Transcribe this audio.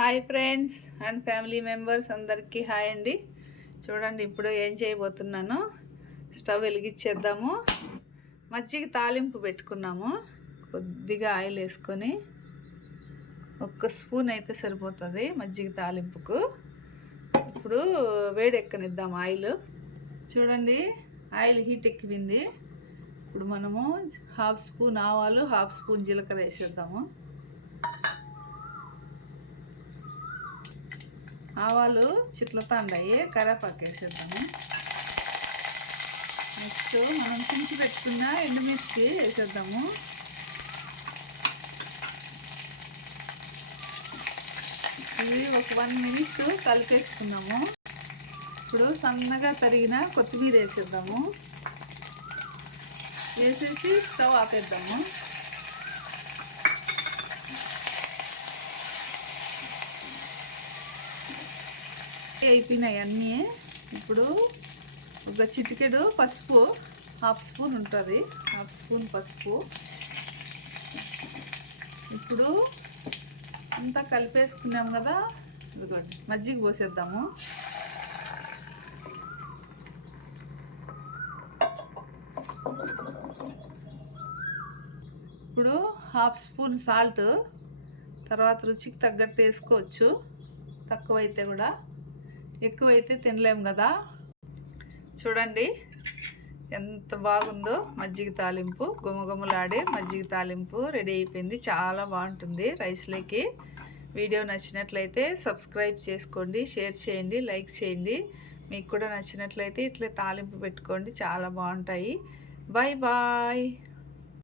Hi friends and family members అందరికీ hi అండి. చూడండి ఇప్పుడు ఏం చేయబోతున్నాను. స్టవ్ వెలిగించేద్దాము. మజ్జిగ తాలింపు పెట్టుకున్నాము. కొద్దిగా ఆయిల్ వేసుకొని ఒక్క స్పూన్ అయితే సరిపోతుంది మజ్జిగ తాలింపుకు. ఇప్పుడు వేడెక్కనిద్దాం ఆయిల్. చూడండి ఆయిల్ హీట్ ఎక్కింది. ఇప్పుడు మనము హాఫ్ స్పూన్ ఆవాలు, హాఫ్ స్పూన్ జీలకర్ర వేసేద్దాము. ఆవాలు చిట్లతాండాయి, కరివేపాకు వేసేద్దాము. నెక్స్ట్ మనం చించి పెట్టుకున్న ఎండుమిర్చి వేసేద్దాము. ఇవి ఒక 1 మినిట్ కలిపేసుకున్నాము. ఇప్పుడు సన్నగా తరిగిన కొత్తిమీర వేసేద్దాము. వేసేసి స్టవ్ ఆపేద్దాము. అయిపోయినాయి అన్నీ. ఇప్పుడు ఒక చిటికెడు పసుపు, హాఫ్ స్పూన్ ఉంటుంది, హాఫ్ స్పూన్ పసుపు. ఇప్పుడు అంతా కలిపేసుకున్నాం కదా, ఇదిగోండి మజ్జిగ పోసేద్దాము. ఇప్పుడు హాఫ్ స్పూన్ సాల్ట్, తర్వాత రుచికి తగ్గట్టు వేసుకోవచ్చు, తక్కువైతే కూడా. ఎక్కువైతే తినలేము కదా. చూడండి ఎంత బాగుందో మజ్జిగ తాలింపు. గుమగుమలాడే మజ్జిగ తాలింపు రెడీ అయిపోయింది. చాలా బాగుంటుంది రైస్లోకి. వీడియో నచ్చినట్లయితే సబ్స్క్రైబ్ చేసుకోండి, షేర్ చేయండి, లైక్ చేయండి. మీకు కూడా నచ్చినట్లయితే ఇట్లా తాలింపు పెట్టుకోండి, చాలా బాగుంటాయి. Bye bye.